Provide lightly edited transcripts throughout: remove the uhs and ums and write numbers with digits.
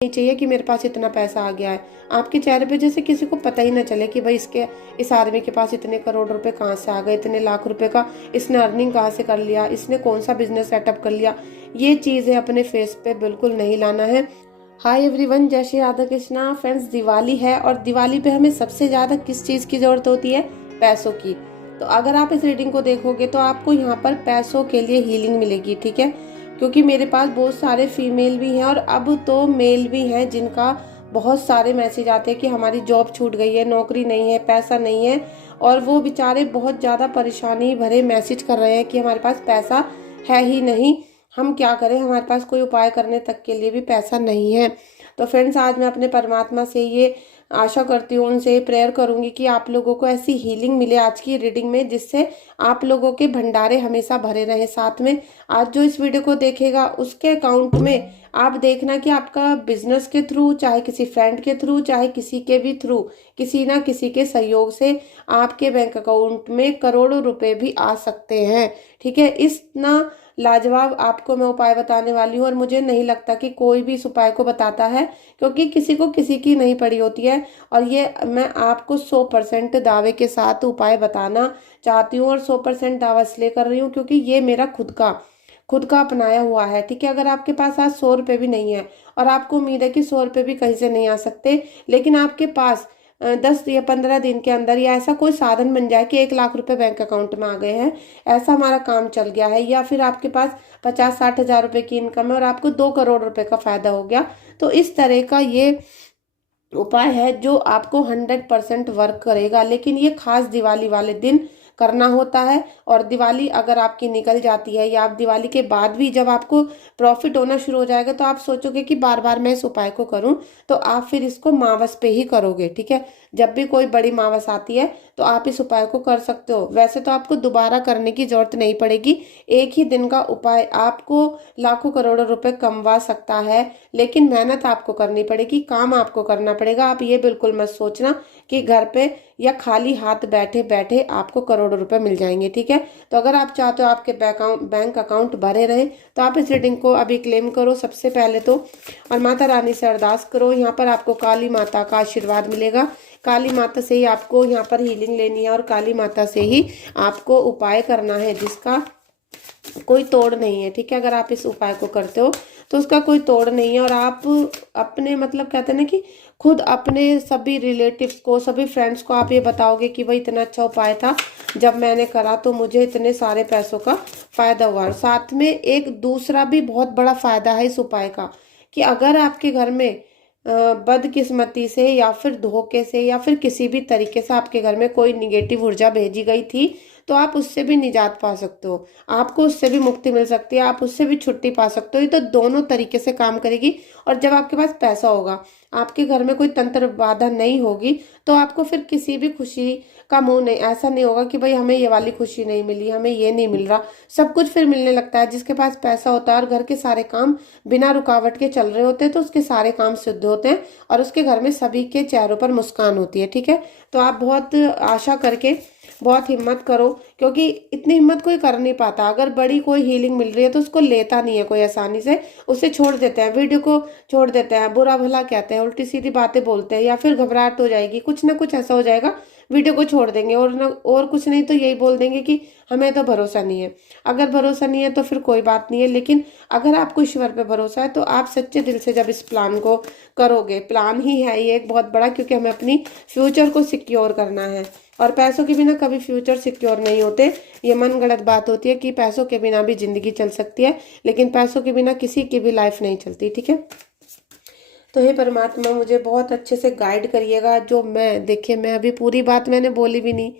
नहीं चाहिए कि मेरे पास इतना पैसा आ गया है। आपके चेहरे पे जैसे किसी को पता ही ना चले कि भाई इस आदमी के पास इतने करोड़ रुपए कहाँ से आ गए, इतने लाख रुपए का इसने अर्निंग कहाँ से कर लिया, इसने कौन सा बिजनेस सेटअप कर लिया। ये चीजें अपने फेस पे बिल्कुल नहीं लाना है। हाय एवरीवन, जय श्री राधा कृष्णा। फ्रेंड्स, दिवाली है और दिवाली पे हमें सबसे ज्यादा किस चीज की जरूरत होती है? पैसों की। तो अगर आप इस रीडिंग को देखोगे तो आपको यहाँ पर पैसों के लिए हीलिंग मिलेगी, ठीक है। क्योंकि मेरे पास बहुत सारे फीमेल भी हैं और अब तो मेल भी हैं जिनका बहुत सारे मैसेज आते हैं कि हमारी जॉब छूट गई है, नौकरी नहीं है, पैसा नहीं है, और वो बेचारे बहुत ज्यादा परेशानी भरे मैसेज कर रहे हैं कि हमारे पास पैसा है ही नहीं, हम क्या करें, हमारे पास कोई उपाय करने तक के लिए भी पैसा नहीं है। तो फ्रेंड्स, आज मैं अपने परमात्मा से ये आशा करती हूँ, उनसे प्रेयर करूंगी कि आप लोगों को ऐसी हीलिंग मिले आज की रीडिंग में, जिससे आप लोगों के भंडारे हमेशा भरे रहे। साथ में आज जो इस वीडियो को देखेगा उसके अकाउंट में आप देखना कि आपका बिजनेस के थ्रू, चाहे किसी फ्रेंड के थ्रू, चाहे किसी के भी थ्रू, किसी ना किसी के सहयोग से आपके बैंक अकाउंट में करोड़ों रुपए भी आ सकते हैं, ठीक है। इस ना लाजवाब आपको मैं उपाय बताने वाली हूँ और मुझे नहीं लगता कि कोई भी इस उपाय को बताता है, क्योंकि किसी को किसी की नहीं पड़ी होती है। और ये मैं आपको 100% दावे के साथ उपाय बताना चाहती हूँ, और 100% दावा इसलिए कर रही हूँ क्योंकि ये मेरा खुद का अपनाया हुआ है, ठीक है। अगर आपके पास आज 100 रुपए भी नहीं है और आपको उम्मीद है कि 100 रुपए भी कहीं से नहीं आ सकते, लेकिन आपके पास 10 या 15 दिन के अंदर या ऐसा कोई साधन बन जाए कि 1 लाख रुपए बैंक अकाउंट में आ गए हैं, ऐसा हमारा काम चल गया है, या फिर आपके पास 50-60 हजार रुपए की इनकम है और आपको 2 करोड़ रुपए का फायदा हो गया, तो इस तरह का ये उपाय है जो आपको 100% वर्क करेगा। लेकिन ये खास दिवाली वाले दिन करना होता है। और दिवाली अगर आपकी निकल जाती है या आप दिवाली के बाद भी जब आपको प्रॉफिट होना शुरू हो जाएगा तो आप सोचोगे कि बार बार मैं इस उपाय को करूं, तो आप फिर इसको मावस पे ही करोगे, ठीक है। जब भी कोई बड़ी मावस आती है तो आप इस उपाय को कर सकते हो। वैसे तो आपको दोबारा करने की जरूरत नहीं पड़ेगी, एक ही दिन का उपाय आपको लाखों करोड़ों रुपए कमवा सकता है, लेकिन मेहनत आपको करनी पड़ेगी, काम आपको करना पड़ेगा। आप ये बिल्कुल मत सोचना कि घर पे या खाली हाथ बैठे बैठे आपको करोड़ों रुपए मिल जाएंगे, ठीक है। तो अगर आप चाहते हो आपके बैंक अकाउंट भरे रहे तो आप इस रीडिंग को अभी क्लेम करो सबसे पहले तो, और माता रानी से अरदास करो। यहाँ पर आपको काली माता का आशीर्वाद मिलेगा। काली माता से ही आपको यहाँ पर हीलिंग लेनी है और काली माता से ही आपको उपाय करना है जिसका कोई तोड़ नहीं है, ठीक है। अगर आप इस उपाय को करते हो तो उसका कोई तोड़ नहीं है। और आप अपने मतलब कहते हैं ना कि खुद अपने सभी रिलेटिव्स को, सभी फ्रेंड्स को आप ये बताओगे कि भाई इतना अच्छा उपाय था, जब मैंने करा तो मुझे इतने सारे पैसों का फायदा हुआ। और साथ में एक दूसरा भी बहुत बड़ा फायदा है इस उपाय का, कि अगर आपके घर में बदकिस्मती से या फिर धोखे से या फिर किसी भी तरीके से आपके घर में कोई निगेटिव ऊर्जा भेजी गई थी, तो आप उससे भी निजात पा सकते हो, आपको उससे भी मुक्ति मिल सकती है, आप उससे भी छुट्टी पा सकते हो। ये तो दोनों तरीके से काम करेगी। और जब आपके पास पैसा होगा, आपके घर में कोई तंत्र बाधा नहीं होगी, तो आपको फिर किसी भी खुशी का मुंह नहीं, ऐसा नहीं होगा कि भाई हमें ये वाली खुशी नहीं मिली, हमें ये नहीं मिल रहा। सब कुछ फिर मिलने लगता है। जिसके पास पैसा होता है और घर के सारे काम बिना रुकावट के चल रहे होते हैं, तो उसके सारे काम सिद्ध होते हैं और उसके घर में सभी के चेहरों पर मुस्कान होती है, ठीक है। तो आप बहुत आशा करके बहुत हिम्मत करो, क्योंकि इतनी हिम्मत कोई कर नहीं पाता। अगर बड़ी कोई हीलिंग मिल रही है तो उसको लेता नहीं है कोई आसानी से, उसे छोड़ देते हैं, वीडियो को छोड़ देते हैं, बुरा भला कहते हैं, उल्टी सीधी बातें बोलते हैं, या फिर घबराहट हो जाएगी, कुछ ना कुछ ऐसा हो जाएगा, वीडियो को छोड़ देंगे। और न और कुछ नहीं तो यही बोल देंगे कि हमें तो भरोसा नहीं है। अगर भरोसा नहीं है तो फिर कोई बात नहीं है, लेकिन अगर आपको ईश्वर पे भरोसा है तो आप सच्चे दिल से जब इस प्लान को करोगे, प्लान ही है ये एक बहुत बड़ा, क्योंकि हमें अपनी फ्यूचर को सिक्योर करना है। और पैसों के बिना कभी फ्यूचर सिक्योर नहीं होते। ये मन गलत बात होती है कि पैसों के बिना भी जिंदगी चल सकती है, लेकिन पैसों के बिना किसी की भी लाइफ नहीं चलती, ठीक है। तो हे परमात्मा, मुझे बहुत अच्छे से गाइड करिएगा। जो मैं देखिए, मैं अभी पूरी बात मैंने बोली भी नहीं।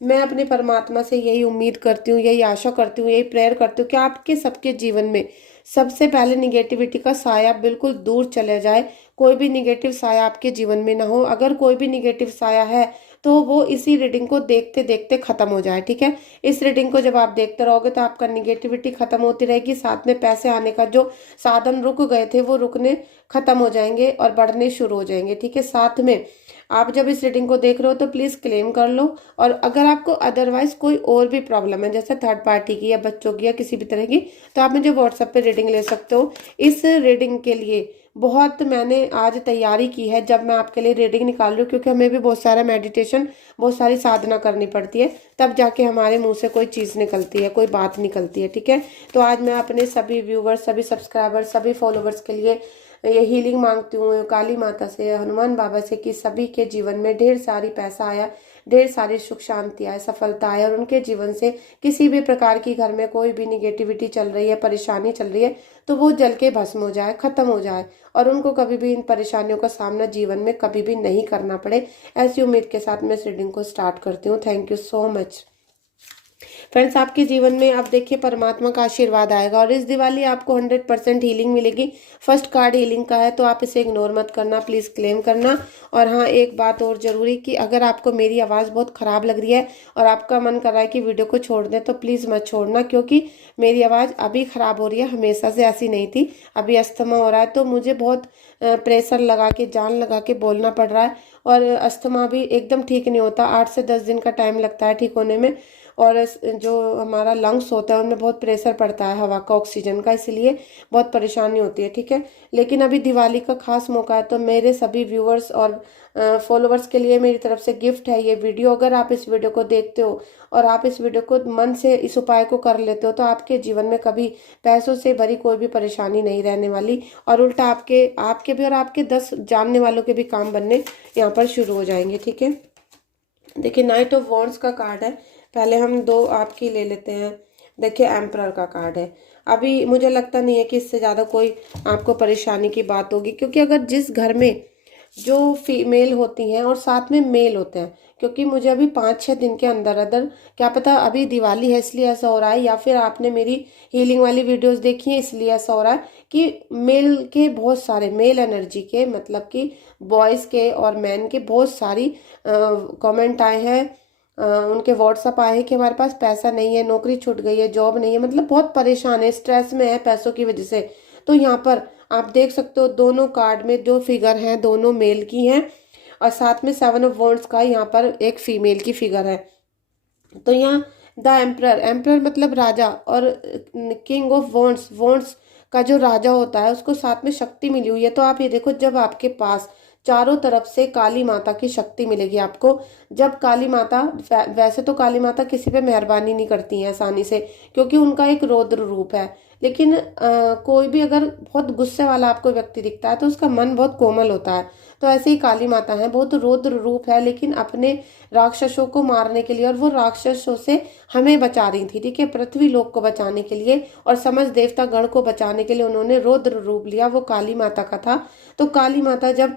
मैं अपने परमात्मा से यही उम्मीद करती हूँ, यही आशा करती हूँ, यही प्रेयर करती हूँ कि आपके सबके जीवन में सबसे पहले निगेटिविटी का साया बिल्कुल दूर चले जाए। कोई भी निगेटिव साया आपके जीवन में ना हो। अगर कोई भी निगेटिव साया है तो वो इसी रीडिंग को देखते देखते खत्म हो जाए, ठीक है। इस रीडिंग को जब आप देखते रहोगे तो आपका निगेटिविटी खत्म होती रहेगी, साथ में पैसे आने का जो साधन रुक गए थे वो रुकने खत्म हो जाएंगे और बढ़ने शुरू हो जाएंगे, ठीक है। साथ में आप जब इस रीडिंग को देख रहे हो तो प्लीज क्लेम कर लो। और अगर आपको अदरवाइज कोई और भी प्रॉब्लम है, जैसे थर्ड पार्टी की या बच्चों की या किसी भी तरह की, तो आप मुझे व्हाट्सएप पे रीडिंग ले सकते हो। इस रीडिंग के लिए बहुत मैंने आज तैयारी की है जब मैं आपके लिए रीडिंग निकाल रही हूँ, क्योंकि हमें भी बहुत सारा मेडिटेशन, बहुत सारी साधना करनी पड़ती है, तब जाके हमारे मुंह से कोई चीज़ निकलती है, कोई बात निकलती है। ठीक है, तो आज मैं अपने सभी व्यूवर्स, सभी सब्सक्राइबर्स, सभी फॉलोवर्स के लिए ये हीलिंग मांगती हूँ काली माता से, हनुमान बाबा से, कि सभी के जीवन में ढेर सारी पैसा आया, ढेर सारी सुख शांति आए, सफलता आए, और उनके जीवन से किसी भी प्रकार की घर में कोई भी निगेटिविटी चल रही है, परेशानी चल रही है, तो वो जल के भस्म हो जाए, खत्म हो जाए, और उनको कभी भी इन परेशानियों का सामना जीवन में कभी भी नहीं करना पड़े। ऐसी उम्मीद के साथ मैं इस रीडिंग को स्टार्ट करती हूँ। Thank you so much friends. आपके जीवन में अब देखिए परमात्मा का आशीर्वाद आएगा, और इस दिवाली आपको 100% हीलिंग मिलेगी। फर्स्ट कार्ड हीलिंग का है, तो आप इसे इग्नोर मत करना, प्लीज़ क्लेम करना। और हाँ, एक बात और जरूरी, कि अगर आपको मेरी आवाज़ बहुत ख़राब लग रही है और आपका मन कर रहा है कि वीडियो को छोड़ दें, तो प्लीज़ मत छोड़ना, क्योंकि मेरी आवाज़ अभी ख़राब हो रही है, हमेशा से ऐसी नहीं थी। अभी अस्थमा हो रहा है, तो मुझे बहुत प्रेशर लगा के, जान लगा के बोलना पड़ रहा है। और अस्थमा भी एकदम ठीक नहीं होता, 8 से 10 दिन का टाइम लगता है ठीक होने में। और जो हमारा लंग्स होता है उनमें बहुत प्रेशर पड़ता है हवा का, ऑक्सीजन का, इसलिए बहुत परेशानी होती है। ठीक है, लेकिन अभी दिवाली का खास मौका है, तो मेरे सभी व्यूअर्स और फॉलोवर्स के लिए मेरी तरफ से गिफ्ट है ये वीडियो। अगर आप इस वीडियो को देखते हो और आप इस वीडियो को मन से इस उपाय को कर लेते हो, तो आपके जीवन में कभी पैसों से भरी कोई भी परेशानी नहीं रहने वाली, और उल्टा आपके आपके भी और आपके 10 जानने वालों के भी काम बनने यहाँ पर शुरू हो जाएंगे। ठीक है, देखिए नाइट ऑफ वॉन्ड्स का कार्ड है, पहले हम दो आपकी ले लेते हैं। देखिए एम्परर का कार्ड है। अभी मुझे लगता नहीं है कि इससे ज़्यादा कोई आपको परेशानी की बात होगी, क्योंकि अगर जिस घर में जो फीमेल होती हैं और साथ में मेल होते हैं, क्योंकि मुझे अभी 5-6 दिन के अंदर अंदर, क्या पता अभी दिवाली है इसलिए ऐसा हो रहा है, या फिर आपने मेरी हीलिंग वाली वीडियोस देखी है इसलिए ऐसा हो रहा है, कि मेल के बहुत सारे, मेल एनर्जी के, मतलब कि बॉयज़ के और मैन के बहुत सारी कमेंट आए हैं, उनके व्हाट्सअप आए हैं कि हमारे पास पैसा नहीं है, नौकरी छूट गई है, जॉब नहीं है, मतलब बहुत परेशान है, स्ट्रेस में है पैसों की वजह से। तो यहाँ पर आप देख सकते हो दोनों कार्ड में जो फिगर हैं दोनों मेल की हैं, और साथ में 7 ऑफ वॉन्ड्स का यहाँ पर एक फीमेल की फिगर है। तो यहाँ द एम्परर, एम्परर मतलब राजा, और किंग ऑफ वॉन्ड्स, वॉन्ड्स का जो राजा होता है उसको साथ में शक्ति मिली हुई है। तो आप ये देखो, जब आपके पास चारों तरफ से काली माता की शक्ति मिलेगी आपको, जब काली माता, वैसे तो काली माता किसी पे मेहरबानी नहीं करती हैं आसानी से, क्योंकि उनका एक रौद्र रूप है, लेकिन कोई भी अगर बहुत गुस्से वाला आपको व्यक्ति दिखता है तो उसका मन बहुत कोमल होता है। तो ऐसे ही काली माता है, बहुत रौद्र रूप है, लेकिन अपने राक्षसों को मारने के लिए, और वो राक्षसों से हमें बचा रही थी। ठीक है, पृथ्वी लोक को बचाने के लिए और समस्त देवता गण को बचाने के लिए उन्होंने रौद्र रूप लिया, वो काली माता का था। तो काली माता जब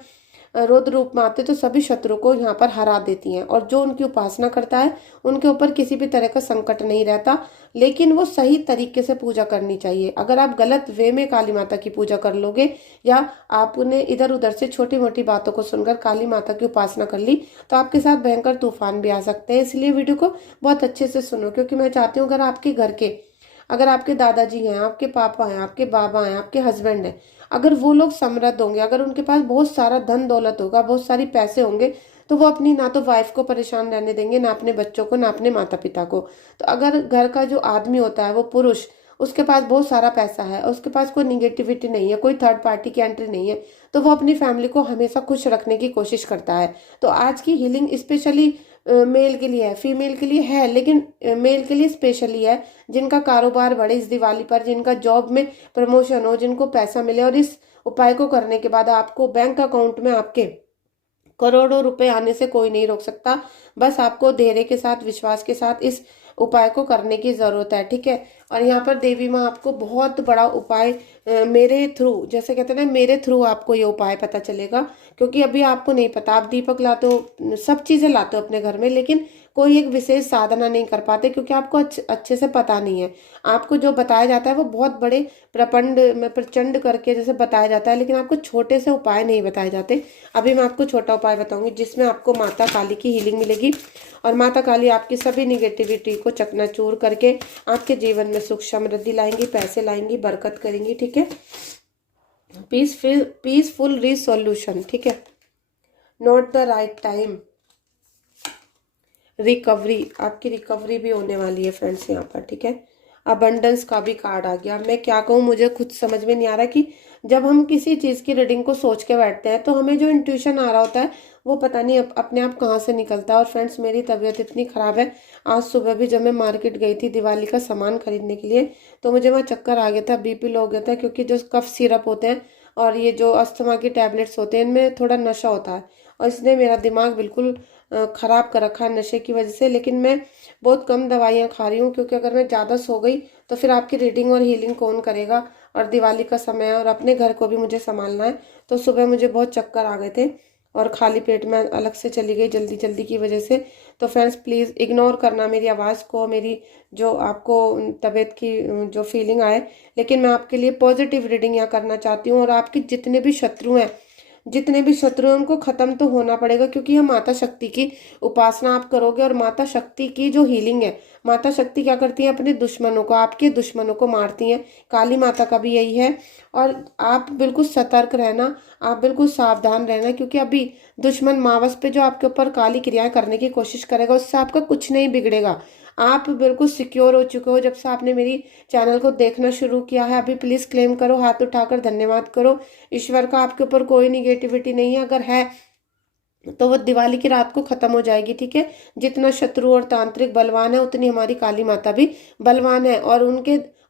रौद्र रूप में आते तो सभी शत्रु को यहाँ पर हरा देती हैं, और जो उनकी उपासना करता है उनके ऊपर किसी भी तरह का संकट नहीं रहता। लेकिन वो सही तरीके से पूजा करनी चाहिए। अगर आप गलत वे में काली माता की पूजा कर लोगे, या आपने इधर उधर से छोटी मोटी बातों को सुनकर काली माता की उपासना कर ली, तो आपके साथ भयंकर तूफान भी आ सकते हैं। इसलिए वीडियो को बहुत अच्छे से सुनो, क्योंकि मैं चाहती हूँ अगर आपके घर के, अगर आपके दादाजी हैं, आपके पापा हैं, आपके बाबा हैं, आपके हस्बैंड हैं, अगर वो लोग समृद्ध होंगे, अगर उनके पास बहुत सारा धन दौलत होगा, बहुत सारी पैसे होंगे, तो वो अपनी ना तो वाइफ को परेशान रहने देंगे, ना अपने बच्चों को, ना अपने माता पिता को। तो अगर घर का जो आदमी होता है, वो पुरुष, उसके पास बहुत सारा पैसा है, उसके पास कोई निगेटिविटी नहीं है, कोई थर्ड पार्टी की एंट्री नहीं है, तो वो अपनी फैमिली को हमेशा खुश रखने की कोशिश करता है। तो आज की हीलिंग स्पेशली मेल के लिए है, फीमेल के लिए है, लेकिन मेल के लिए स्पेशली है, जिनका कारोबार बढ़े इस दिवाली पर, जिनका जॉब में प्रमोशन हो, जिनको पैसा मिले, और इस उपाय को करने के बाद आपको बैंक अकाउंट में आपके करोड़ों रुपए आने से कोई नहीं रोक सकता। बस आपको धैर्य के साथ, विश्वास के साथ इस उपाय को करने की जरूरत है। ठीक है, और यहाँ पर देवी माँ आपको बहुत बड़ा उपाय मेरे थ्रू, जैसे कहते हैं ना, मेरे थ्रू आपको ये उपाय पता चलेगा, क्योंकि अभी आपको नहीं पता। आप दीपक लाते हो, सब चीजें लाते हो अपने घर में, लेकिन कोई एक विशेष साधना नहीं कर पाते, क्योंकि आपको अच्छे से पता नहीं है। आपको जो बताया जाता है वो बहुत बड़े प्रपंड में प्रचंड करके जैसे बताया जाता है, लेकिन आपको छोटे से उपाय नहीं बताए जाते। अभी मैं आपको छोटा उपाय बताऊंगी, जिसमें आपको माता काली की हीलिंग मिलेगी, और माता काली आपकी सभी निगेटिविटी को चकनाचूर करके आपके जीवन में सुख समृद्धि लाएंगी, पैसे लाएंगी, बरकत करेंगी। ठीक है, पीसफुल रिसोल्यूशन। ठीक है, not the right time, recovery, आपकी रिकवरी भी होने वाली है फ्रेंड्स यहाँ पर। ठीक है, अबंडेंस का भी कार्ड आ गया। मैं क्या कहूँ, मुझे खुद समझ में नहीं आ रहा कि जब हम किसी चीज़ की रीडिंग को सोच के बैठते हैं तो हमें जो इंट्यूशन आ रहा होता है वो पता नहीं अपने आप कहाँ से निकलता है। और फ्रेंड्स, मेरी तबीयत इतनी ख़राब है, आज सुबह भी जब मैं मार्केट गई थी दिवाली का सामान खरीदने के लिए तो मुझे वहाँ चक्कर आ गया था, बीपी लो हो गया था, क्योंकि जो कफ सिरप होते हैं और ये जो अस्थमा की टैबलेट्स होते हैं इनमें थोड़ा नशा होता है और इसने मेरा दिमाग बिल्कुल ख़राब कर रखा है नशे की वजह से। लेकिन मैं बहुत कम दवाइयाँ खा रही हूँ, क्योंकि अगर मैं ज़्यादा सो गई तो फिर आपकी रीडिंग और हीलिंग कौन करेगा। और दिवाली का समय है और अपने घर को भी मुझे संभालना है, तो सुबह मुझे बहुत चक्कर आ गए थे और खाली पेट में अलग से चली गई जल्दी जल्दी की वजह से। तो फ्रेंड्स, प्लीज़ इग्नोर करना मेरी आवाज़ को, मेरी जो आपको तबीयत की जो फीलिंग आए। लेकिन मैं आपके लिए पॉजिटिव रीडिंग यहाँ करना चाहती हूँ। और आपके जितने भी शत्रु हैं उनको खत्म तो होना पड़ेगा, क्योंकि हम माता शक्ति की उपासना आप करोगे और माता शक्ति की जो हीलिंग है, माता शक्ति क्या करती है, अपने दुश्मनों को, आपके दुश्मनों को मारती हैं। काली माता का भी यही है। और आप बिल्कुल सतर्क रहना, आप बिल्कुल सावधान रहना, क्योंकि अभी दुश्मन मावस पे जो आपके ऊपर काली क्रियाएं करने की कोशिश करेगा उससे आपका कुछ नहीं बिगड़ेगा। आप बिल्कुल सिक्योर हो चुके हो जब से आपने मेरी चैनल को देखना शुरू किया है। अभी प्लीज़ क्लेम करो, हाथ उठाकर धन्यवाद करो। ईश्वर का आपके ऊपर कोई निगेटिविटी नहीं है, अगर है तो वो दिवाली की रात को खत्म हो जाएगी, ठीक है। जितना शत्रु और तांत्रिक बलवान है उतनी हमारी काली माता भी बलवान है, और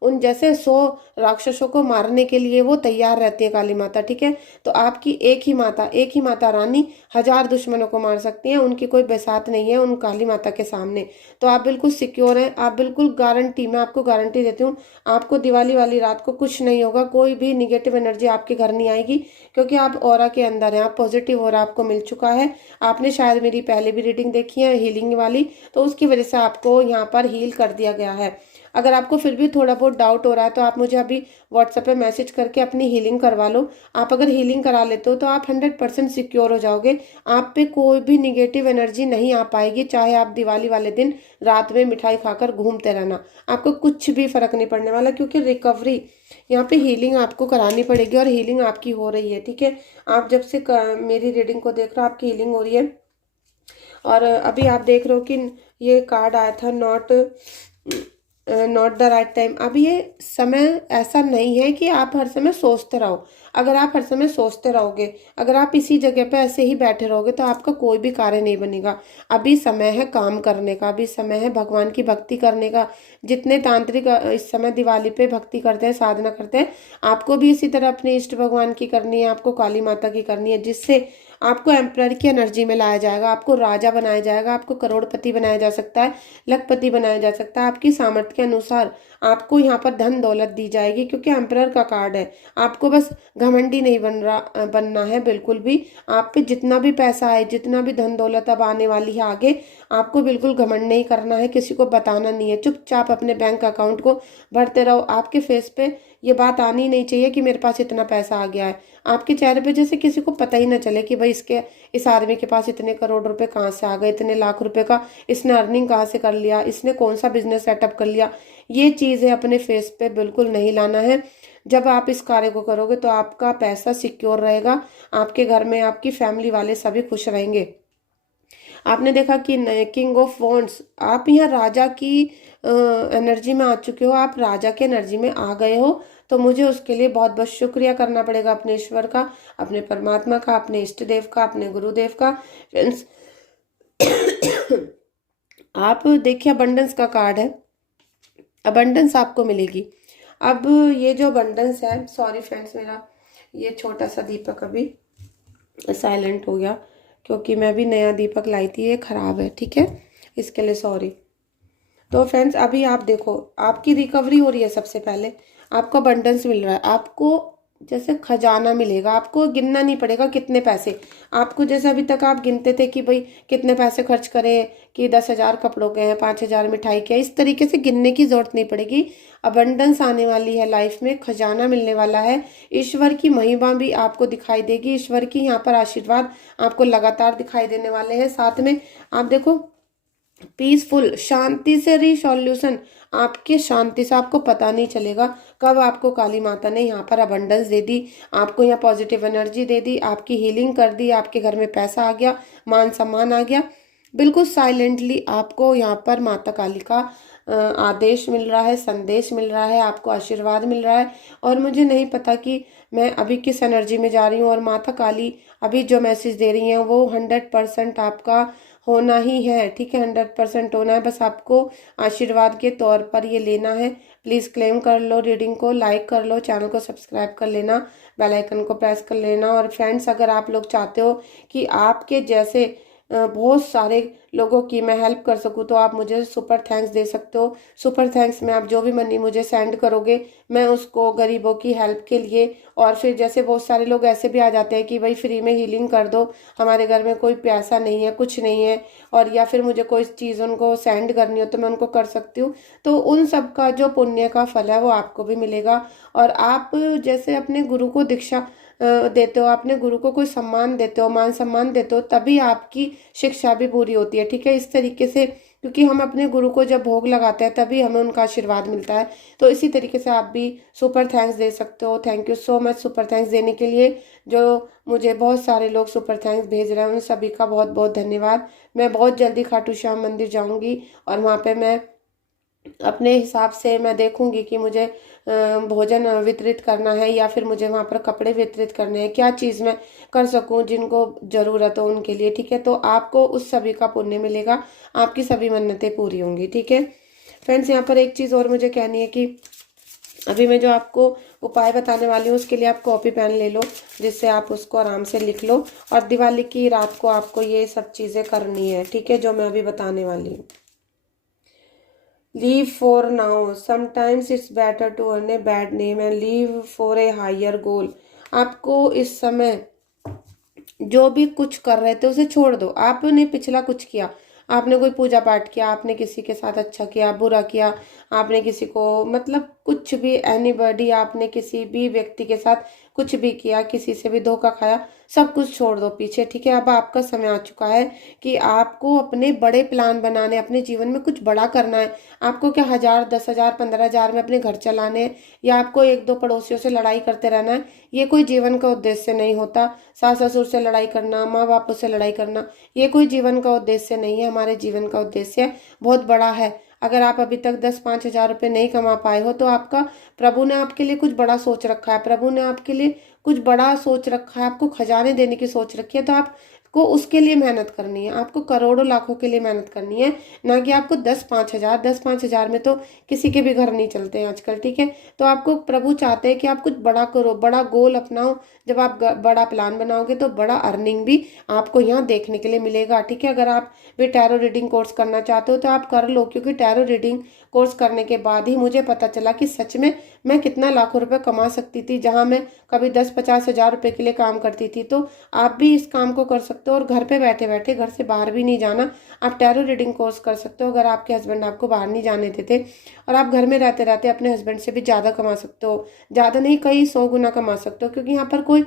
उन जैसे 100 राक्षसों को मारने के लिए वो तैयार रहती है काली माता, ठीक है। तो आपकी एक ही माता रानी 1000 दुश्मनों को मार सकती है, उनकी कोई बेसात नहीं है उन काली माता के सामने। तो आप बिल्कुल सिक्योर हैं, आप बिल्कुल गारंटी, मैं आपको गारंटी देती हूँ, आपको दिवाली वाली रात को कुछ नहीं होगा, कोई भी निगेटिव एनर्जी आपके घर नहीं आएगी, क्योंकि आप ऑरा के अंदर हैं, आप पॉजिटिव ऑरा आपको मिल चुका है। आपने शायद मेरी पहले भी रीडिंग देखी है हीलिंग वाली, तो उसकी वजह से आपको यहाँ पर हील कर दिया गया है। अगर आपको फिर भी थोड़ा बहुत डाउट हो रहा है तो आप मुझे अभी व्हाट्सएप पे मैसेज करके अपनी हीलिंग करवा लो। आप अगर हीलिंग करा लेते हो तो आप 100% सिक्योर हो जाओगे, आप पे कोई भी निगेटिव एनर्जी नहीं आ पाएगी। चाहे आप दिवाली वाले दिन रात में मिठाई खाकर घूमते रहना, आपको कुछ भी फर्क नहीं पड़ने वाला, क्योंकि रिकवरी यहाँ पे हीलिंग आपको करानी पड़ेगी और हीलिंग आपकी हो रही है, ठीक है। आप जब से मेरी रीडिंग को देख रहे हो आपकी हीलिंग हो रही है। और अभी आप देख रहे हो कि ये कार्ड आया था, नॉट द राइट टाइम। अभी ये समय ऐसा नहीं है कि आप हर समय सोचते रहो। अगर आप हर समय सोचते रहोगे, अगर आप इसी जगह पे ऐसे ही बैठे रहोगे तो आपका कोई भी कार्य नहीं बनेगा। अभी समय है काम करने का, अभी समय है भगवान की भक्ति करने का। जितने तांत्रिक इस समय दिवाली पे भक्ति करते हैं, साधना करते हैं, आपको भी इसी तरह अपने इष्ट भगवान की करनी है, आपको काली माता की करनी है, जिससे आपको एम्परर की एनर्जी में लाया जाएगा, आपको राजा बनाया जाएगा, आपको करोड़पति बनाया जा सकता है, लखपति बनाया जा सकता है। आपकी सामर्थ्य के अनुसार आपको यहाँ पर धन दौलत दी जाएगी, क्योंकि एम्परर का कार्ड है। आपको बस घमंडी नहीं बनना है बिल्कुल भी। आप पे जितना भी पैसा है, जितना भी धन दौलत अब आने वाली है आगे, आपको बिल्कुल घमंड नहीं करना है, किसी को बताना नहीं है। चुपचाप अपने बैंक अकाउंट को भरते रहो। आपके फेस पे ये बात आनी नहीं चाहिए कि मेरे पास इतना पैसा आ गया है। आपके चेहरे पे जैसे किसी को पता ही ना चले कि भाई इस आदमी के पास इतने करोड़ रुपए कहाँ से आ गए, इतने लाख रुपए का इसने अर्निंग कहाँ से कर लिया, इसने कौन सा बिजनेस सेटअप कर लिया। ये चीजें अपने फेस पे बिल्कुल नहीं लाना है। जब आप इस कार्य को करोगे तो आपका पैसा सिक्योर रहेगा, आपके घर में आपकी फैमिली वाले सभी खुश रहेंगे। आपने देखा कि किंग ऑफ वॉन्ड्स, आप यहाँ राजा की एनर्जी में आ चुके हो, आप राजा के एनर्जी में आ गए हो। तो मुझे उसके लिए बहुत बहुत शुक्रिया करना पड़ेगा अपने ईश्वर का, अपने परमात्मा का, अपने इष्ट देव का, अपने गुरुदेव का। फ्रेंड्स, आप देखिए अबंडेंस का कार्ड है, अबंडेंस आपको मिलेगी। अब ये जो अबंडेंस है, सॉरी फ्रेंड्स, मेरा ये छोटा सा दीपक अभी साइलेंट हो गया, क्योंकि मैं भी नया दीपक लाई थी, ये खराब है, ठीक है, इसके लिए सॉरी। तो फ्रेंड्स, अभी आप देखो आपकी रिकवरी हो रही है। सबसे पहले आपको अबंडेंस मिल रहा है, आपको जैसे खजाना मिलेगा, आपको गिनना नहीं पड़ेगा कितने पैसे। आपको जैसे अभी तक आप गिनते थे कि भाई कितने पैसे खर्च करें, कि 10,000 कपड़ों के हैं, 5,000 मिठाई के, इस तरीके से गिनने की जरूरत नहीं पड़ेगी। अबंडेंस आने वाली है लाइफ में, खजाना मिलने वाला है। ईश्वर की महिमा भी आपको दिखाई देगी, ईश्वर की यहाँ पर आशीर्वाद आपको लगातार दिखाई देने वाले हैं। साथ में आप देखो पीसफुल, शांति से रिसोल्यूशन, आपके शांति से आपको पता नहीं चलेगा कब आपको काली माता ने यहाँ पर अबंडेंस दे दी, आपको यहाँ पॉजिटिव एनर्जी दे दी, आपकी हीलिंग कर दी, आपके घर में पैसा आ गया, मान सम्मान आ गया। बिल्कुल साइलेंटली आपको यहाँ पर माता काली का आदेश मिल रहा है, संदेश मिल रहा है, आपको आशीर्वाद मिल रहा है। और मुझे नहीं पता कि मैं अभी किस एनर्जी में जा रही हूँ, और माता काली अभी जो मैसेज दे रही हैं वो 100% आपका होना ही है, ठीक है, 100% होना है। बस आपको आशीर्वाद के तौर पर ये लेना है। प्लीज़ क्लेम कर लो रीडिंग को, लाइक कर लो, चैनल को सब्सक्राइब कर लेना, बेल आइकन को प्रेस कर लेना। और फ्रेंड्स, अगर आप लोग चाहते हो कि आपके जैसे बहुत सारे लोगों की मैं हेल्प कर सकूं, तो आप मुझे सुपर थैंक्स दे सकते हो। सुपर थैंक्स में आप जो भी मनी मुझे सेंड करोगे, मैं उसको गरीबों की हेल्प के लिए, और फिर जैसे बहुत सारे लोग ऐसे भी आ जाते हैं कि भाई फ्री में हीलिंग कर दो, हमारे घर में कोई पैसा नहीं है, कुछ नहीं है, और या फिर मुझे कोई चीज़ उनको सेंड करनी हो तो मैं उनको कर सकती हूँ। तो उन सब का जो पुण्य का फल है वो आपको भी मिलेगा। और आप जैसे अपने गुरु को दीक्षा देते हो, अपने गुरु को कोई सम्मान देते हो, मान सम्मान देते हो, तभी आपकी शिक्षा भी पूरी होती है, ठीक है। इस तरीके से, क्योंकि हम अपने गुरु को जब भोग लगाते हैं तभी हमें उनका आशीर्वाद मिलता है। तो इसी तरीके से आप भी सुपर थैंक्स दे सकते हो। Thank you so much super thanks देने के लिए। जो मुझे बहुत सारे लोग सुपर थैंक्स भेज रहे हैं उन सभी का बहुत बहुत धन्यवाद। मैं बहुत जल्दी खाटू श्याम मंदिर जाऊंगी, और वहाँ पे मैं अपने हिसाब से मैं देखूंगी कि मुझे भोजन वितरित करना है, या फिर मुझे वहाँ पर कपड़े वितरित करने हैं, क्या चीज़ मैं कर सकूं जिनको ज़रूरत हो उनके लिए, ठीक है। तो आपको उस सभी का पुण्य मिलेगा, आपकी सभी मन्नतें पूरी होंगी, ठीक है। फ्रेंड्स, यहाँ पर एक चीज़ और मुझे कहनी है कि अभी मैं जो आपको उपाय बताने वाली हूँ उसके लिए आप कॉपी पेन ले लो, जिससे आप उसको आराम से लिख लो। और दिवाली की रात को आपको ये सब चीज़ें करनी है, ठीक है, जो मैं अभी बताने वाली हूँ। Leave for now. Sometimes it's better to earn a bad name and leave for a higher goal. आपको इस समय जो भी कुछ कर रहे थे उसे छोड़ दो। आपने पिछला कुछ किया, आपने कोई पूजा पाठ किया, आपने किसी के साथ अच्छा किया, बुरा किया, आपने किसी को मतलब कुछ भी एनीबॉडी, आपने किसी भी व्यक्ति के साथ कुछ भी किया, किसी से भी धोखा खाया, सब कुछ छोड़ दो पीछे, ठीक है। अब आपका समय आ चुका है कि आपको अपने बड़े प्लान बनाने, अपने जीवन में कुछ बड़ा करना है। आपको क्या 1000, 10,000, 15,000 में अपने घर चलाने हैं, या आपको एक दो पड़ोसियों से लड़ाई करते रहना है? ये कोई जीवन का उद्देश्य नहीं होता। सास ससुर से लड़ाई करना, माँ बापों से लड़ाई करना, ये कोई जीवन का उद्देश्य नहीं है। हमारे जीवन का उद्देश्य बहुत बड़ा है। अगर आप अभी तक 10-5 हजार रुपये नहीं कमा पाए हो, तो आपका प्रभु ने आपके लिए कुछ बड़ा सोच रखा है, प्रभु ने आपके लिए कुछ बड़ा सोच रखा है, आपको खजाने देने की सोच रखी है। तो आपको उसके लिए मेहनत करनी है, आपको करोड़ों लाखों के लिए मेहनत करनी है, ना कि आपको 10-5 हजार। 10-5 हजार में तो किसी के भी घर नहीं चलते हैं आजकल, ठीक है। तो आपको प्रभु चाहते हैं कि आप कुछ बड़ा करो, बड़ा गोल अपनाओ। जब आप बड़ा प्लान बनाओगे तो बड़ा अर्निंग भी आपको यहाँ देखने के लिए मिलेगा, ठीक है। अगर आप भी टैरो रीडिंग कोर्स करना चाहते हो तो आप कर लो, क्योंकि टैरो रीडिंग कोर्स करने के बाद ही मुझे पता चला कि सच में मैं कितना लाखों रुपए कमा सकती थी, जहां मैं कभी 10-50 हजार रुपए के लिए काम करती थी। तो आप भी इस काम को कर सकते हो, और घर पे बैठे बैठे, घर से बाहर भी नहीं जाना, आप टैरो रीडिंग कोर्स कर सकते हो। अगर आपके हस्बैंड आपको बाहर नहीं जाने देते, और आप घर में रहते रहते अपने हस्बैंड से भी ज़्यादा कमा सकते हो, ज़्यादा नहीं, कई 100 गुना कमा सकते हो, क्योंकि यहाँ पर कोई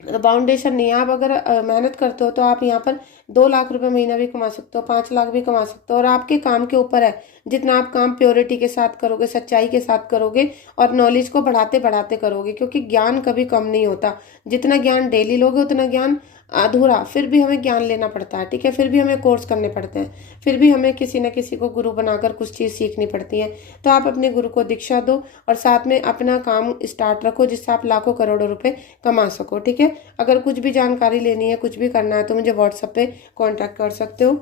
बाउंडेशन नहीं है। आप अगर मेहनत करते हो तो आप यहाँ पर 2 लाख रुपए महीना भी कमा सकते हो, 5 लाख भी कमा सकते हो। और आपके काम के ऊपर है, जितना आप काम प्योरिटी के साथ करोगे, सच्चाई के साथ करोगे, और नॉलेज को बढ़ाते बढ़ाते करोगे, क्योंकि ज्ञान कभी कम नहीं होता। जितना ज्ञान डेली लोगे उतना ज्ञान अधूरा, फिर भी हमें ज्ञान लेना पड़ता है, ठीक है। फिर भी हमें कोर्स करने पड़ते हैं, फिर भी हमें किसी न किसी को गुरु बनाकर कुछ चीज़ सीखनी पड़ती है। तो आप अपने गुरु को दीक्षा दो, और साथ में अपना काम स्टार्ट रखो, जिससे आप लाखों करोड़ों रुपए कमा सको, ठीक है। अगर कुछ भी जानकारी लेनी है, कुछ भी करना है, तो मुझे व्हाट्सएप पे कांटेक्ट कर सकते हो।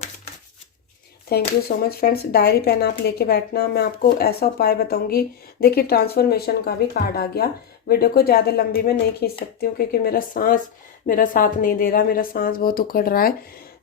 Thank you so much friends. Diary pen आप लेके बैठना, मैं आपको ऐसा उपाय बताऊंगी। देखिए, ट्रांसफॉर्मेशन का भी कार्ड आ गया। वीडियो को ज़्यादा लंबी में नहीं खींच सकती हूँ, क्योंकि मेरा सांस मेरा साथ नहीं दे रहा, मेरा सांस बहुत उखड़ रहा है।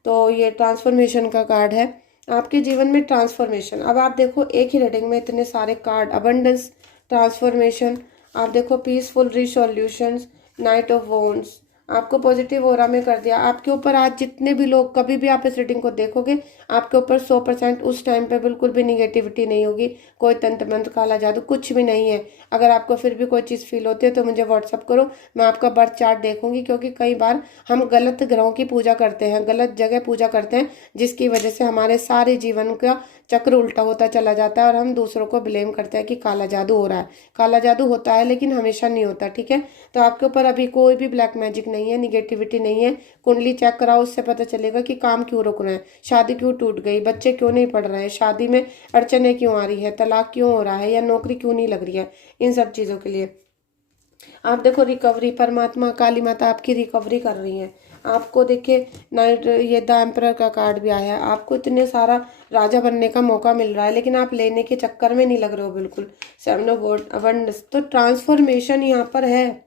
तो ये ट्रांसफॉर्मेशन का कार्ड है, आपके जीवन में ट्रांसफॉर्मेशन। अब आप देखो, एक ही रीडिंग में इतने सारे कार्ड, अबंडेंस, ट्रांसफॉर्मेशन, आप देखो, पीसफुल रिसोल्यूशंस, नाइट ऑफ वॉन्ड्स, आपको पॉजिटिव ऑरा में कर दिया। आपके ऊपर आज जितने भी लोग, कभी भी आप इस रीडिंग को देखोगे, आपके ऊपर 100% उस टाइम पे बिल्कुल भी निगेटिविटी नहीं होगी, कोई तंत्र मंत्र, काला जादू, कुछ भी नहीं है। अगर आपको फिर भी कोई चीज़ फील होती है तो मुझे व्हाट्सअप करो, मैं आपका बर्थ चार्ट देखूंगी, क्योंकि कई बार हम गलत ग्रहों की पूजा करते हैं, गलत जगह पूजा करते हैं, जिसकी वजह से हमारे सारे जीवन का चक्र उल्टा होता चला जाता है, और हम दूसरों को ब्लेम करते हैं कि काला जादू हो रहा है। काला जादू होता है, लेकिन हमेशा नहीं होता, ठीक है। तो आपके ऊपर अभी कोई भी ब्लैक मैजिक नहीं है, निगेटिविटी नहीं है। कुंडली चेक कराओ, उससे पता चलेगा कि काम क्यों रुक रहे हैं, शादी क्यों टूट गई, बच्चे क्यों नहीं पढ़ रहे हैं, शादी में अड़चनें क्यों आ रही है, तलाक क्यों हो रहा है, या नौकरी क्यों नहीं लग रही है। इन सब चीज़ों के लिए आप देखो रिकवरी, परमात्मा काली माता आपकी रिकवरी कर रही है। आपको देखिए नाइट ये द एम्परर का कार्ड भी आया है। आपको इतने सारा राजा बनने का मौका मिल रहा है, लेकिन आप लेने के चक्कर में नहीं लग रहे हो बिल्कुल। सेवन ऑफ अबंडेंस, तो ट्रांसफॉर्मेशन यहाँ पर है।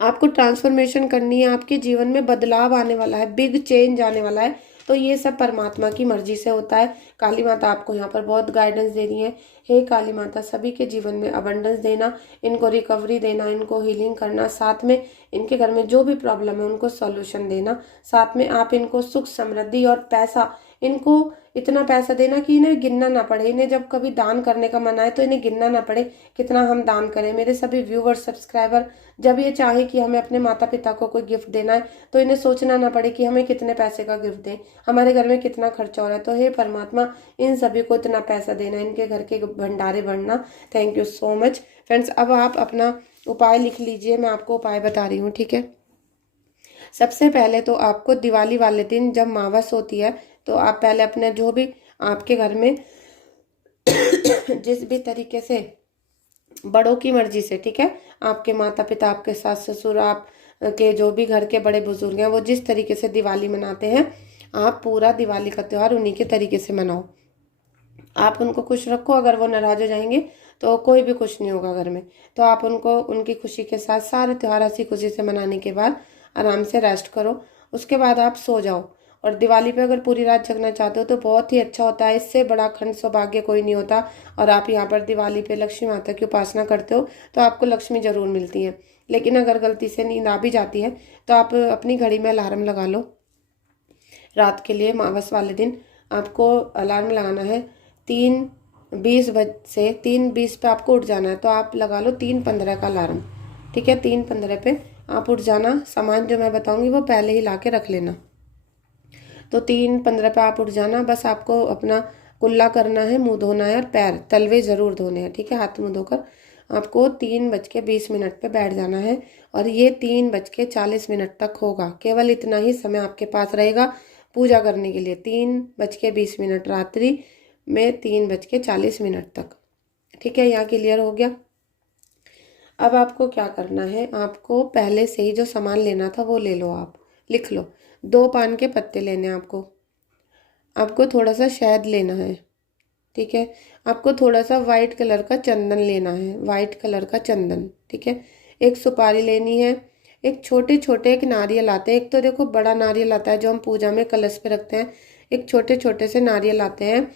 आपको ट्रांसफॉर्मेशन करनी है, आपके जीवन में बदलाव आने वाला है, बिग चेंज आने वाला है। तो ये सब परमात्मा की मर्जी से होता है। काली माता आपको यहाँ पर बहुत गाइडेंस दे रही है। हे काली माता, सभी के जीवन में अबंडेंस देना, इनको रिकवरी देना, इनको हीलिंग करना, साथ में इनके घर में जो भी प्रॉब्लम है उनको सॉल्यूशन देना, साथ में आप इनको सुख समृद्धि और पैसा, इनको इतना पैसा देना कि इन्हें गिनना ना पड़े। इन्हें जब कभी दान करने का मन आए तो इन्हें गिनना ना पड़े कितना हम दान करें। मेरे सभी व्यूवर्स, सब्सक्राइबर जब ये चाहे कि हमें अपने माता पिता को कोई गिफ्ट देना है तो इन्हें सोचना ना पड़े कि हमें कितने पैसे का गिफ्ट दें, हमारे घर में कितना खर्चा हो रहा है। तो हे परमात्मा, इन सभी को इतना पैसा देना, इनके घर के भंडारे भरना। Thank you so much friends. अब आप अपना उपाय लिख लीजिए, मैं आपको उपाय बता रही हूँ, ठीक है। सबसे पहले तो आपको दिवाली वाले दिन जब मावस होती है तो आप पहले अपने जो भी आपके घर में जिस भी तरीके से बड़ों की मर्जी से, ठीक है, आपके माता पिता, आपके सास ससुर, आप के जो भी घर के बड़े बुजुर्ग हैं, वो जिस तरीके से दिवाली मनाते हैं, आप पूरा दिवाली का त्यौहार उन्हीं के तरीके से मनाओ। आप उनको खुश रखो, अगर वो नाराज हो जाएंगे तो कोई भी खुश नहीं होगा घर में। तो आप उनको उनकी खुशी के साथ सारे त्यौहार हंसी खुशी से मनाने के बाद आराम से रेस्ट करो। उसके बाद आप सो जाओ। और दिवाली पे अगर पूरी रात जगना चाहते हो तो बहुत ही अच्छा होता है, इससे बड़ा अखंड सौभाग्य कोई नहीं होता। और आप यहाँ पर दिवाली पे लक्ष्मी माता की उपासना करते हो तो आपको लक्ष्मी जरूर मिलती है। लेकिन अगर गलती से नींद आ भी जाती है तो आप अपनी घड़ी में अलार्म लगा लो। रात के लिए मावस वाले दिन आपको अलार्म लगाना है 3:20 से 3:20 पे आपको उठ जाना है। तो आप लगा लो 3:15 का अलार्म, ठीक है। 3:15 पे आप उठ जाना। सामान जो मैं बताऊंगी वो पहले ही ला के रख लेना। तो 3:15 पे आप उठ जाना। बस आपको अपना कुल्ला करना है, मुंह धोना है और पैर तलवे जरूर धोने हैं, ठीक है। हाथ मुंह धोकर आपको 3:20 पे बैठ जाना है। और ये 3:40 तक होगा। केवल इतना ही समय आपके पास रहेगा पूजा करने के लिए। 3:20 रात्रि में 3:40 तक, ठीक है। यहाँ क्लियर हो गया। अब आपको क्या करना है, आपको पहले से ही जो सामान लेना था वो ले लो। आप लिख लो, 2 पान के पत्ते लेने हैं आपको थोड़ा सा शहद लेना है, ठीक है। आपको थोड़ा सा वाइट कलर का चंदन लेना है, वाइट कलर का चंदन, ठीक है। एक सुपारी लेनी है। एक छोटे छोटे एक नारियल आते हैं। एक तो देखो बड़ा नारियल आता है जो हम पूजा में कलश पे रखते हैं। एक छोटे छोटे से नारियल आते हैं।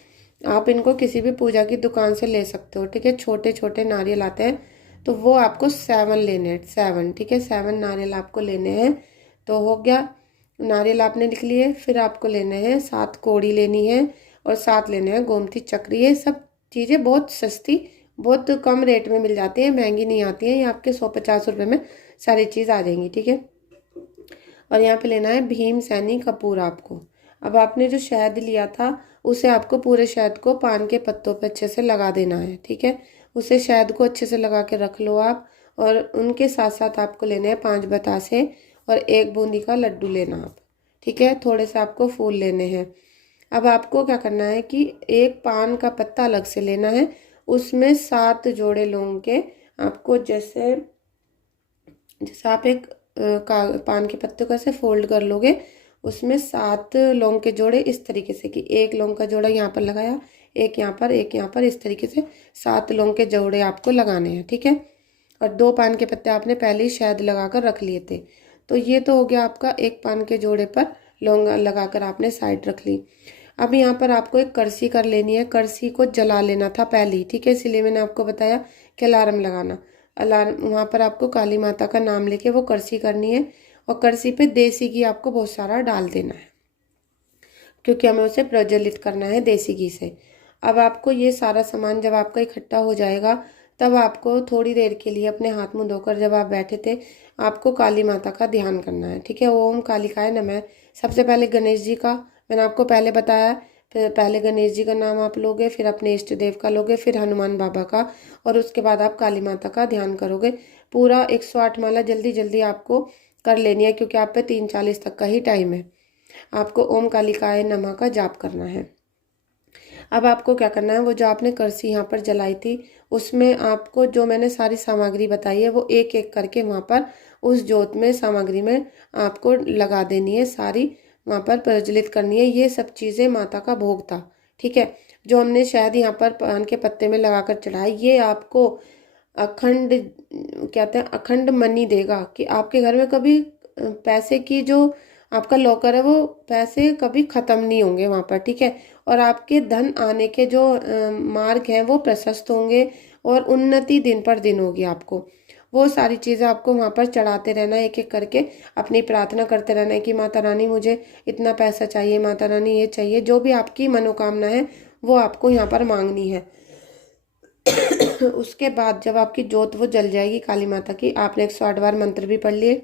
आप इनको किसी भी पूजा की दुकान से ले सकते हो, ठीक है। छोटे छोटे नारियल आते हैं तो वो आपको 7 लेने हैं, 7, ठीक है। 7 नारियल आपको लेने हैं। तो हो गया, नारियल आपने लिख लिए। फिर आपको लेने हैं 7 कौड़ी लेनी है और 7 लेने हैं गोमती चक्र। ये सब चीज़ें बहुत सस्ती, बहुत कम रेट में मिल जाती हैं, महंगी नहीं आती हैं। ये आपके 150 रुपये में सारी चीज़ आ जाएंगी, ठीक है। और यहाँ पे लेना है भीम सैनी कपूर आपको। अब आपने जो शहद लिया था उसे आपको पूरे शहद को पान के पत्तों पे अच्छे से लगा देना है, ठीक है। उसे शहद को अच्छे से लगा के रख लो आप। और उनके साथ साथ आपको लेने हैं 5 बतासे और 1 बूंदी का लड्डू लेना आप, ठीक है। थोड़े से आपको फूल लेने हैं। अब आपको क्या करना है कि एक पान का पत्ता अलग से लेना है, उसमें 7 जोड़े लौंग के आपको, जैसे जैसे आप एक पान के पत्ते को ऐसे फोल्ड कर लोगे, उसमें 7 लौंग के जोड़े इस तरीके से कि एक लौंग का जोड़ा यहाँ पर लगाया, एक यहाँ पर, एक यहाँ पर, इस तरीके से 7 लौंग के जोड़े आपको लगाने हैं, ठीक है। और 2 पान के पत्ते आपने पहले ही शहद लगाकर रख लिए थे। तो ये तो हो गया आपका एक पान के जोड़े पर लौंग लगाकर आपने साइड रख ली। अब यहाँ पर आपको एक करसी कर लेनी है। करसी को जला लेना था पहले ही, ठीक है। इसलिए मैंने आपको बताया कि अलार्म लगाना। अलार्म वहाँ पर आपको काली माता का नाम लेके वो करसी करनी है। और करसी पे देसी घी आपको बहुत सारा डाल देना है, क्योंकि हमें उसे प्रज्वलित करना है देसी घी से। अब आपको ये सारा सामान जब आपका इकट्ठा हो जाएगा तब आपको थोड़ी देर के लिए अपने हाथ मुंह धोकर, जब आप बैठे थे, आपको काली माता का ध्यान करना है, ठीक है। ओम कालिकाय नमः। सबसे पहले गणेश जी का मैंने आपको पहले बताया। फिर पहले गणेश जी का नाम आप लोगे, फिर अपने इष्ट देव का लोगे, फिर हनुमान बाबा का, और उसके बाद आप काली माता का ध्यान करोगे। पूरा 108 माला जल्दी जल्दी आपको कर लेनी है, क्योंकि आप पे 3:40 तक का ही टाइम है। आपको ओम कालिकाय नमः का जाप करना है। अब आपको क्या करना है, वो जो आपने करसी यहाँ पर जलाई थी, उसमें आपको जो मैंने सारी सामग्री बताई है वो एक एक करके वहाँ पर उस जोत में सामग्री में आपको लगा देनी है, सारी वहाँ पर प्रज्वलित करनी है। ये सब चीज़ें माता का भोग था, ठीक है। जो हमने शहद यहाँ पर पान के पत्ते में लगाकर चढ़ाई, ये आपको अखंड, कहते हैं अखंड मनी देगा, कि आपके घर में कभी पैसे की जो आपका लॉकर है वो पैसे कभी खत्म नहीं होंगे वहां पर, ठीक है। और आपके धन आने के जो मार्ग हैं वो प्रशस्त होंगे और उन्नति दिन पर दिन होगी आपको। वो सारी चीज़ें आपको वहां पर चढ़ाते रहना है, एक एक करके अपनी प्रार्थना करते रहना है कि माता रानी मुझे इतना पैसा चाहिए, माता रानी ये चाहिए, जो भी आपकी मनोकामना है वो आपको यहाँ पर मांगनी है। उसके बाद जब आपकी जोत वो जल जाएगी काली माता की, आपने 108 बार मंत्र भी पढ़ लिए,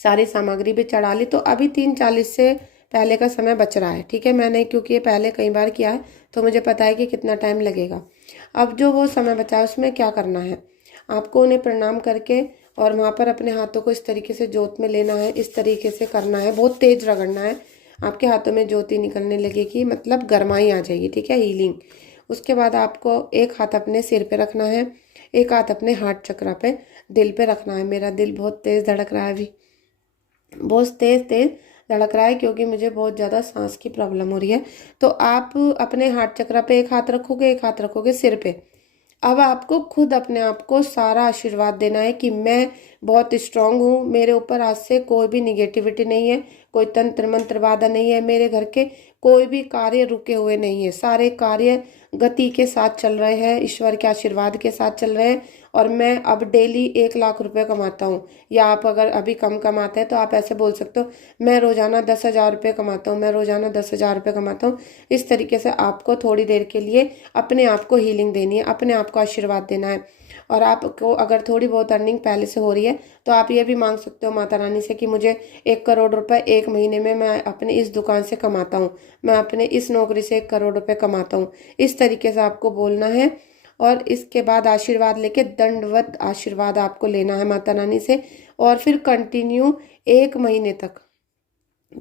सारी सामग्री भी चढ़ा ली, तो अभी 3:40 से पहले का समय बच रहा है, ठीक है। मैंने क्योंकि ये पहले कई बार किया है तो मुझे पता है कि कितना टाइम लगेगा। अब जो वो समय बचा है उसमें क्या करना है, आपको उन्हें प्रणाम करके और वहाँ पर अपने हाथों को इस तरीके से जोत में लेना है, इस तरीके से करना है, बहुत तेज रगड़ना है। आपके हाथों में ज्योति निकलने लगेगी, मतलब गर्माई आ जाएगी, ठीक है, हीलिंग। उसके बाद आपको एक हाथ अपने सिर पे रखना है, एक हाथ अपने हार्ट चक्रा पे, दिल पे रखना है। मेरा दिल बहुत तेज धड़क रहा है अभी, बहुत तेज तेज धड़क रहा है, क्योंकि मुझे बहुत ज़्यादा सांस की प्रॉब्लम हो रही है। तो आप अपने हार्ट चक्र पे एक हाथ रखोगे, एक हाथ रखोगे सिर पे। अब आपको खुद अपने आप को सारा आशीर्वाद देना है कि मैं बहुत स्ट्रांग हूँ, मेरे ऊपर आज से कोई भी निगेटिविटी नहीं है, कोई तंत्र मंत्र बाधा नहीं है, मेरे घर के कोई भी कार्य रुके हुए नहीं है, सारे कार्य गति के साथ चल रहे हैं, ईश्वर के आशीर्वाद के साथ चल रहे हैं। और मैं अब डेली 1 लाख रुपए कमाता हूँ, या आप अगर अभी कम कमाते हैं तो आप ऐसे बोल सकते हो, मैं रोजाना 10,000 रुपये कमाता हूँ, मैं रोजाना 10,000 रुपये कमाता हूँ। इस तरीके से आपको थोड़ी देर के लिए अपने आप को हीलिंग देनी है, अपने आप को आशीर्वाद देना है। और आपको अगर थोड़ी बहुत अर्निंग पहले से हो रही है तो आप ये भी मांग सकते हो माता रानी से कि मुझे 1 करोड़ रुपए एक महीने में मैं अपने इस दुकान से कमाता हूँ, मैं अपने इस नौकरी से 1 करोड़ रुपए कमाता हूँ। इस तरीके से आपको बोलना है। और इसके बाद आशीर्वाद लेके दंडवत आशीर्वाद आपको लेना है माता रानी से। और फिर कंटिन्यू 1 महीने तक,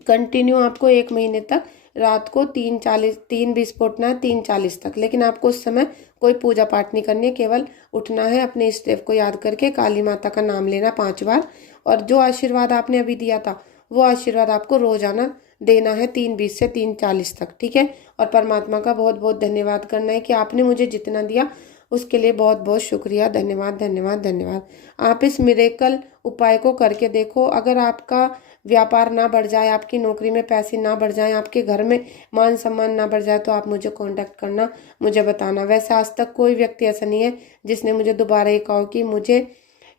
कंटिन्यू आपको 1 महीने तक रात को 3:20 पे उठना है, 3:40 तक। लेकिन आपको उस समय कोई पूजा पाठ नहीं करनी है, केवल उठना है, अपने इष्ट देव को याद करके काली माता का नाम लेना 5 बार। और जो आशीर्वाद आपने अभी दिया था वो आशीर्वाद आपको रोजाना देना है 3:20 से 3:40 तक, ठीक है। और परमात्मा का बहुत बहुत धन्यवाद करना है कि आपने मुझे जितना दिया उसके लिए बहुत बहुत शुक्रिया, धन्यवाद धन्यवाद धन्यवाद। आप इस मिरेकल उपाय को करके देखो। अगर आपका व्यापार ना बढ़ जाए, आपकी नौकरी में पैसे ना बढ़ जाए, आपके घर में मान सम्मान ना बढ़ जाए, तो आप मुझे कांटेक्ट करना, मुझे बताना। वैसे आज तक कोई व्यक्ति ऐसा नहीं है जिसने मुझे दोबारा ये कहा कि मुझे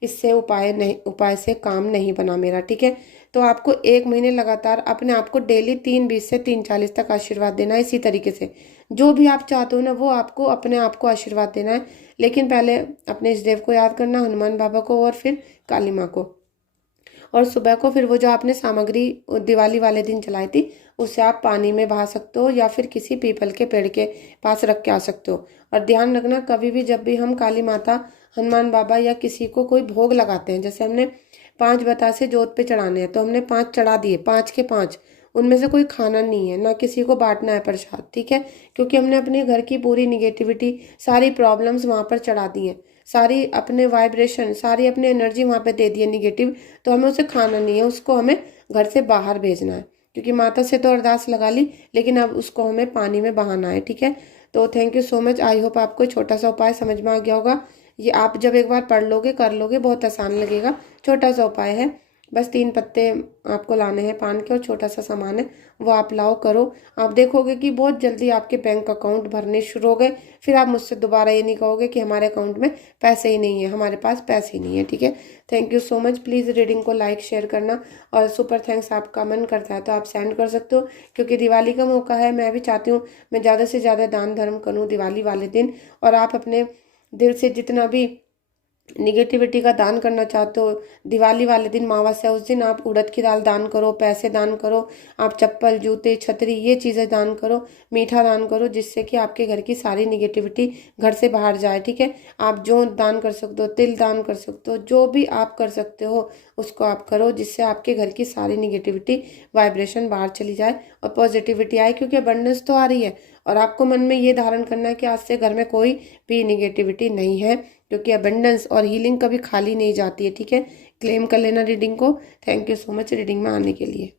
इससे उपाय से काम नहीं बना मेरा, ठीक है। तो आपको 1 महीने लगातार अपने आप को डेली 3:20 से 3:40 तक आशीर्वाद देना है। इसी तरीके से जो भी आप चाहते हो ना वो आपको अपने आप को आशीर्वाद देना है। लेकिन पहले अपने इस देव को याद करना, हनुमान बाबा को और फिर काली माँ को। और सुबह को फिर वो जो आपने सामग्री दिवाली वाले दिन जलाई थी उसे आप पानी में बहा सकते हो, या फिर किसी पीपल के पेड़ के पास रख के आ सकते हो। और ध्यान रखना, कभी भी जब भी हम काली माता, हनुमान बाबा या किसी को कोई भोग लगाते हैं, जैसे हमने 5 बतासे जोत पे चढ़ाने हैं तो हमने 5 चढ़ा दिए, 5 के 5, उनमें से कोई खाना नहीं है, ना किसी को बांटना है प्रसाद, ठीक है। क्योंकि हमने अपने घर की पूरी निगेटिविटी, सारी प्रॉब्लम्स वहां पर चढ़ा दी है, सारी अपने वाइब्रेशन, सारी अपनी एनर्जी वहां पे दे दी है निगेटिव। तो हमें उसे खाना नहीं है, उसको हमें घर से बाहर भेजना है। क्योंकि माता से तो अरदास लगा ली, लेकिन अब उसको हमें पानी में बहाना है, ठीक है। तो thank you so much. I hope आपको छोटा सा उपाय समझ में आ गया होगा। ये आप जब एक बार पढ़ लोगे, कर लोगे, बहुत आसान लगेगा। छोटा सा उपाय है, बस 3 पत्ते आपको लाने हैं पान के, और छोटा सा सामान है वो आप लाओ, करो। आप देखोगे कि बहुत जल्दी आपके बैंक अकाउंट भरने शुरू हो गए। फिर आप मुझसे दोबारा ये नहीं कहोगे कि हमारे अकाउंट में पैसे ही नहीं है, हमारे पास पैसे ही नहीं है, ठीक है। Thank you so much. Please reading को लाइक शेयर करना, और सुपर थैंक्स आपका मन करता है तो आप सेंड कर सकते हो। क्योंकि दिवाली का मौका है, मैं भी चाहती हूँ मैं ज़्यादा से ज़्यादा दान धर्म करूँ दिवाली वाले दिन। और आप अपने दिल से जितना भी निगेटिविटी का दान करना चाहते हो, दिवाली वाले दिन अमावस्या उस दिन आप उड़द की दाल दान करो, पैसे दान करो, आप चप्पल जूते छतरी ये चीज़ें दान करो, मीठा दान करो, जिससे कि आपके घर की सारी निगेटिविटी घर से बाहर जाए। ठीक है, आप जो दान कर सकते हो, तिल दान कर सकते हो, जो भी आप कर सकते हो उसको आप करो, जिससे आपके घर की सारी निगेटिविटी वाइब्रेशन बाहर चली जाए और पॉजिटिविटी आए, क्योंकि अबंडेंस तो आ रही है। और आपको मन में ये धारण करना है कि आज से घर में कोई भी निगेटिविटी नहीं है, क्योंकि अबंडेंस और हीलिंग कभी खाली नहीं जाती है। ठीक है, क्लेम कर लेना रीडिंग को। Thank you so much reading में आने के लिए।